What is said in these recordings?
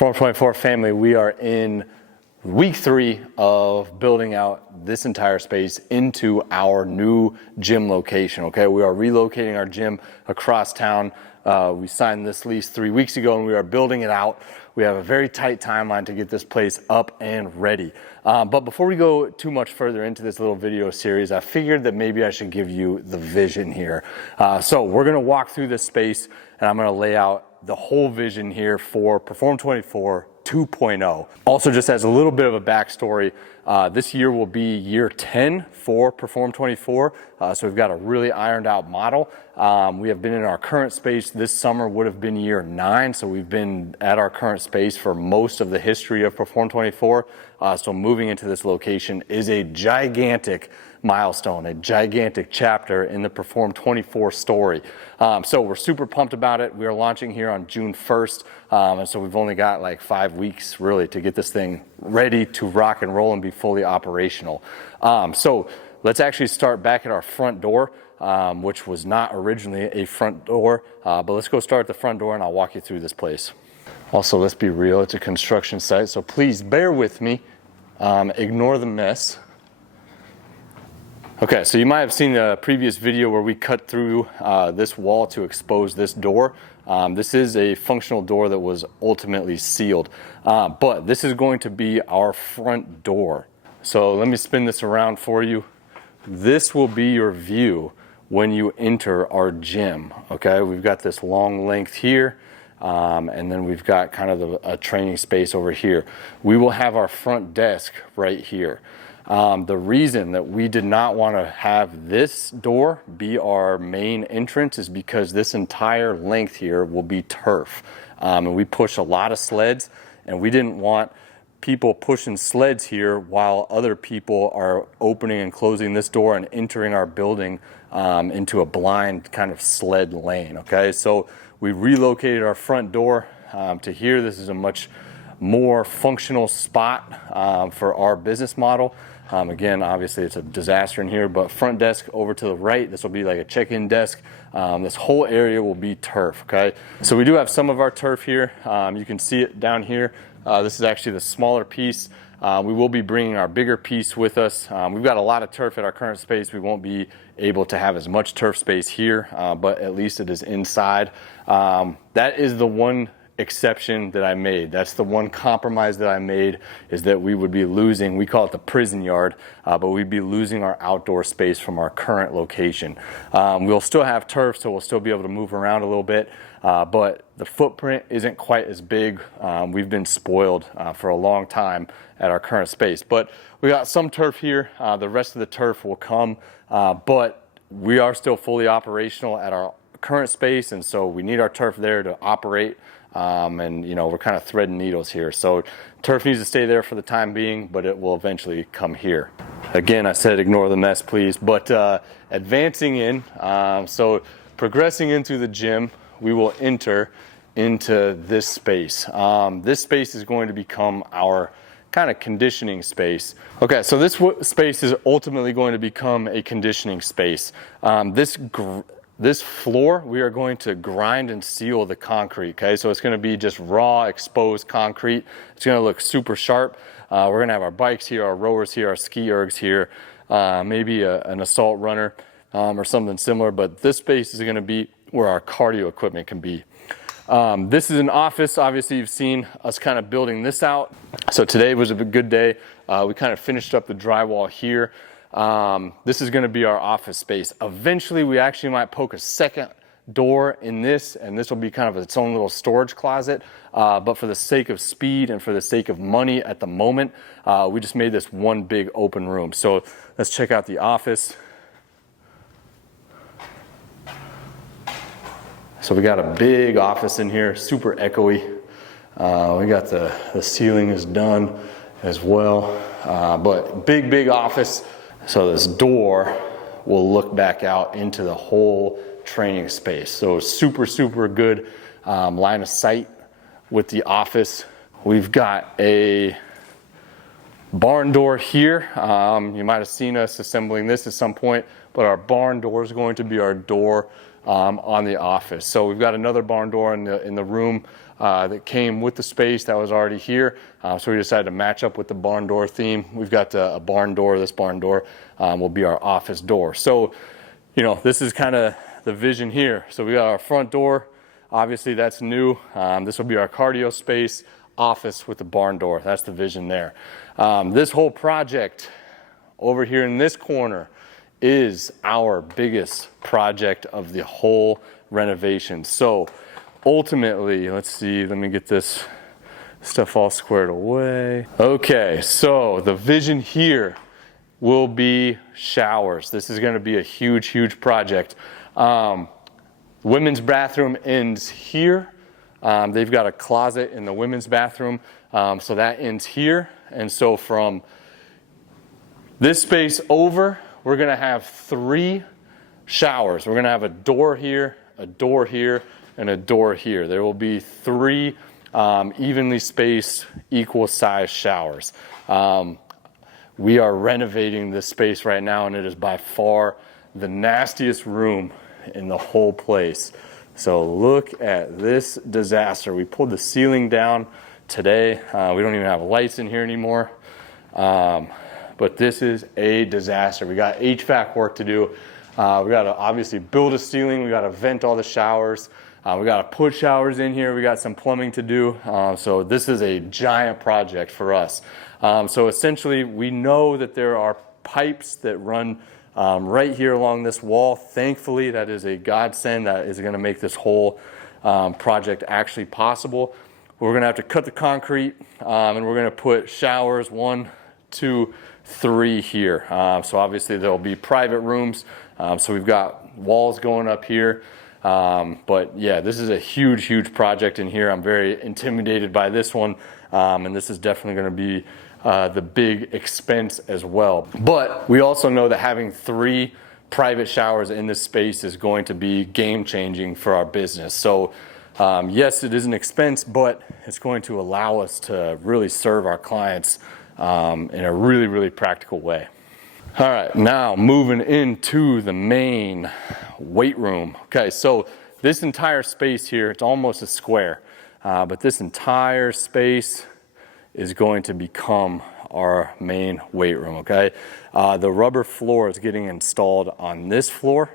Perform24 family, we are in week 3 of building out this entire space into our new gym location. Okay, we are relocating our gym across town. We signed this lease 3 weeks ago and we are building it out. We have a very tight timeline to get this place up and ready. But before we go too much further into this little video series, I figured that maybe I should give you the vision here. So we're gonna walk through this space and I'm gonna lay out the whole vision here for Perform24 2.0. Also, just as a little bit of a backstory, this year will be year 10 for Perform24. So we've got a really ironed out model. We have been in our current space. This summer would have been year 9. So we've been at our current space for most of the history of Perform24. So moving into this location is a gigantic milestone, a gigantic chapter in the Perform24 story. So we're super pumped about it. We are launching here on June 1st. And so we've only got like 5 weeks really to get this thing ready to rock and roll and be fully operational. So let's actually start back at our front door, which was not originally a front door, but let's go start at the front door and I'll walk you through this place. Also, let's be real, it's a construction site, so please bear with me. Ignore the mess. Okay, so you might have seen the previous video where we cut through this wall to expose this door. This is a functional door that was ultimately sealed, but this is going to be our front door. So let me spin this around for you. This will be your view when you enter our gym. Okay, we've got this long length here. And then we've got kind of a training space over here. We will have our front desk right here. The reason that we did not want to have this door be our main entrance is because this entire length here will be turf. And we push a lot of sleds and we didn't want people pushing sleds here while other people are opening and closing this door and entering our building into a blind kind of sled lane. Okay, so we relocated our front door to here. This is a much more functional spot for our business model. Again, obviously it's a disaster in here, but front desk over to the right, this will be like a check-in desk. This whole area will be turf, okay? So we do have some of our turf here. You can see it down here. This is actually the smaller piece. We will be bringing our bigger piece with us. We've got a lot of turf at our current space. We won't be able to have as much turf space here, but at least it is inside. That is the one exception that I made. That's the one compromise that I made, is that we would be losing, we call it the prison yard, but we'd be losing our outdoor space from our current location. We'll still have turf, so we'll still be able to move around a little bit, but the footprint isn't quite as big. We've been spoiled for a long time at our current space, but we got some turf here. The rest of the turf will come, but we are still fully operational at our current space, and so we need our turf there to operate. And you know, we're kind of threading needles here, so turf needs to stay there for the time being, but it will eventually come here. Again, I said ignore the mess, please. But advancing in, so progressing into the gym, we will enter into this space. This space is going to become our kind of conditioning space. Okay, so this space is ultimately going to become a conditioning space. This floor, we are going to grind and seal the concrete, okay? So it's gonna be just raw, exposed concrete. It's gonna look super sharp. We're gonna have our bikes here, our rowers here, our ski ergs here, maybe an assault runner or something similar, but this space is gonna be where our cardio equipment can be. This is an office. Obviously, you've seen us kind of building this out. So today was a good day. We kind of finished up the drywall here. This is going to be our office space. Eventually, we actually might poke a second door in this, and this will be kind of its own little storage closet. But for the sake of speed and for the sake of money at the moment, we just made this one big open room. So let's check out the office. So we got a big office in here, super echoey. We got the ceiling is done as well, but big office. So this door will look back out into the whole training space. So super good line of sight with the office. We've got a barn door here. You might have seen us assembling this at some point, but our barn door is going to be our door on the office. So we've got another barn door in the room that came with the space that was already here. So we decided to match up with the barn door theme. We've got a barn door. This barn door will be our office door. So, you know, this is kind of the vision here. So we got our front door. Obviously that's new. This will be our cardio space, office with the barn door. That's the vision there. This whole project over here in this corner is our biggest project of the whole renovation. So ultimately, let's see, let me get this stuff all squared away. Okay, so the vision here will be showers. This is going to be a huge project. Women's bathroom ends here. They've got a closet in the women's bathroom, so that ends here. And so from this space over, we're gonna have 3 showers. We're gonna have a door here, a door here, and a door here. There will be 3 evenly spaced, equal size showers. We are renovating this space right now, and it is by far the nastiest room in the whole place. So look at this disaster. We pulled the ceiling down today. We don't even have lights in here anymore. But this is a disaster. We got HVAC work to do. We got to obviously build a ceiling. We got to vent all the showers. We got to put showers in here. We got some plumbing to do. So this is a giant project for us. So essentially, we know that there are pipes that run right here along this wall. Thankfully, that is a godsend. That is going to make this whole project actually possible. We're going to have to cut the concrete, and we're going to put showers 1, 2, 3 here. So obviously there'll be private rooms. So we've got walls going up here. But yeah, this is a huge project in here. I'm very intimidated by this one. And this is definitely going to be the big expense as well. But we also know that having 3 private showers in this space is going to be game changing for our business. So yes, it is an expense, but it's going to allow us to really serve our clients in a really practical way. All right, now moving into the main weight room. Okay, so this entire space here, it's almost a square, but this entire space is going to become our main weight room, okay? The rubber floor is getting installed on this floor,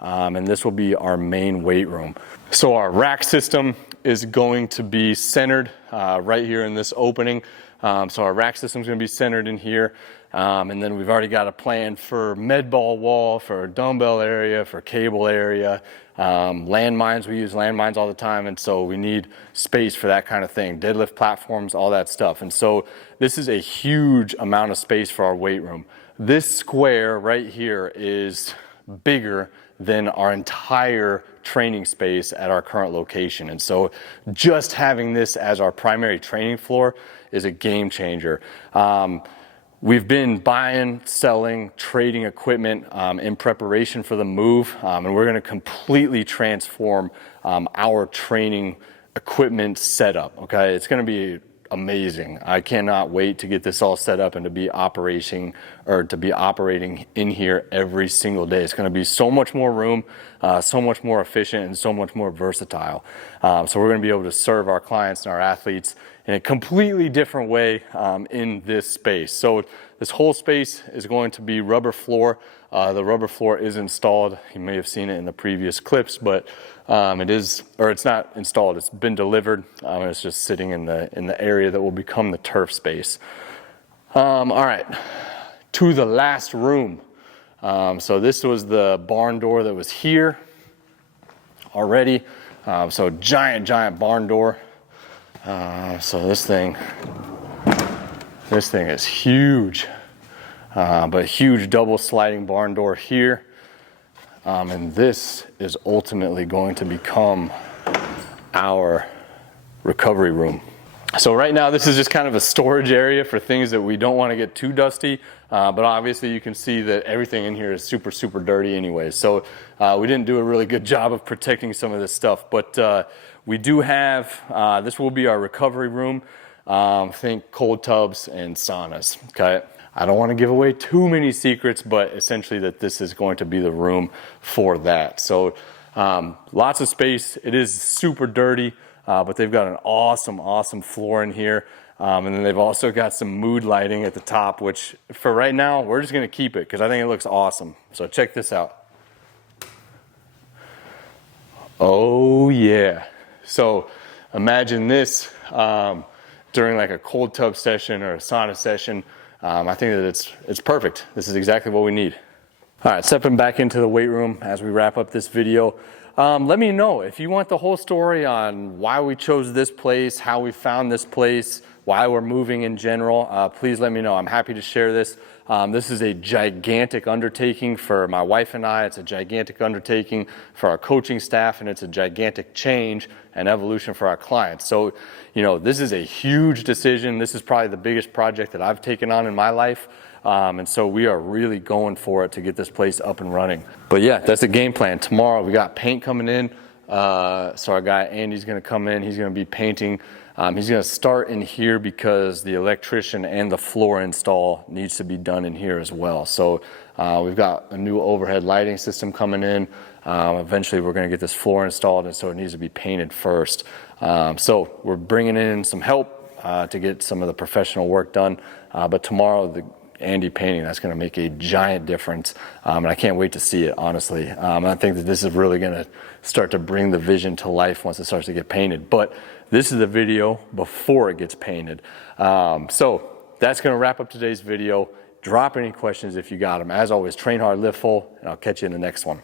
and this will be our main weight room. So our rack system is going to be centered right here in this opening. So our rack system is going to be centered in here. And then we've already got a plan for med ball wall, for dumbbell area, for cable area, landmines. We use landmines all the time, and so we need space for that kind of thing. Deadlift platforms, all that stuff. And so this is a huge amount of space for our weight room. This square right here is bigger than our entire training space at our current location. And so just having this as our primary training floor is a game changer. We've been buying, selling, trading equipment in preparation for the move, and we're going to completely transform our training equipment setup. Okay, it's going to be amazing. I cannot wait to get this all set up and to be operating in here every single day. It's going to be so much more room, so much more efficient, and so much more versatile. So we're going to be able to serve our clients and our athletes in a completely different way in this space. So this whole space is going to be rubber floor. The rubber floor is installed. You may have seen it in the previous clips, but it's not installed. It's been delivered. And it's just sitting in the area that will become the turf space. All right, to the last room. So this was the barn door that was here already. So giant barn door. So this thing is huge, but huge double sliding barn door here. And this is ultimately going to become our recovery room. So right now this is just kind of a storage area for things that we don't want to get too dusty, but obviously you can see that everything in here is super dirty anyway. So we didn't do a really good job of protecting some of this stuff, but we do have, this will be our recovery room. Think cold tubs and saunas, okay? I don't want to give away too many secrets, but essentially that this is going to be the room for that. So lots of space. It is super dirty. but they've got an awesome floor in here. And then they've also got some mood lighting at the top, which for right now, we're just gonna keep it because I think it looks awesome. So check this out. Oh yeah. So imagine this during like a cold tub session or a sauna session. I think that it's perfect. This is exactly what we need. All right, stepping back into the weight room as we wrap up this video. Let me know if you want the whole story on why we chose this place, how we found this place, why we're moving in general. Please let me know. I'm happy to share this. This is a gigantic undertaking for my wife and I. It's a gigantic undertaking for our coaching staff, and it's a gigantic change and evolution for our clients. So, you know, this is a huge decision. This is probably the biggest project that I've taken on in my life. And so we are really going for it to get this place up and running. But yeah, that's the game plan. Tomorrow we got paint coming in. So our guy Andy's gonna come in, he's gonna be painting. He's gonna start in here because the electrician and the floor install needs to be done in here as well. So we've got a new overhead lighting system coming in. Eventually we're gonna get this floor installed, and so it needs to be painted first. So we're bringing in some help to get some of the professional work done. But tomorrow, the Andy painting, that's going to make a giant difference, and I can't wait to see it, honestly. I think that this is really going to start to bring the vision to life once it starts to get painted. But this is the video before it gets painted. So that's going to wrap up today's video. Drop any questions if you got them. As always, train hard, live full, and I'll catch you in the next one.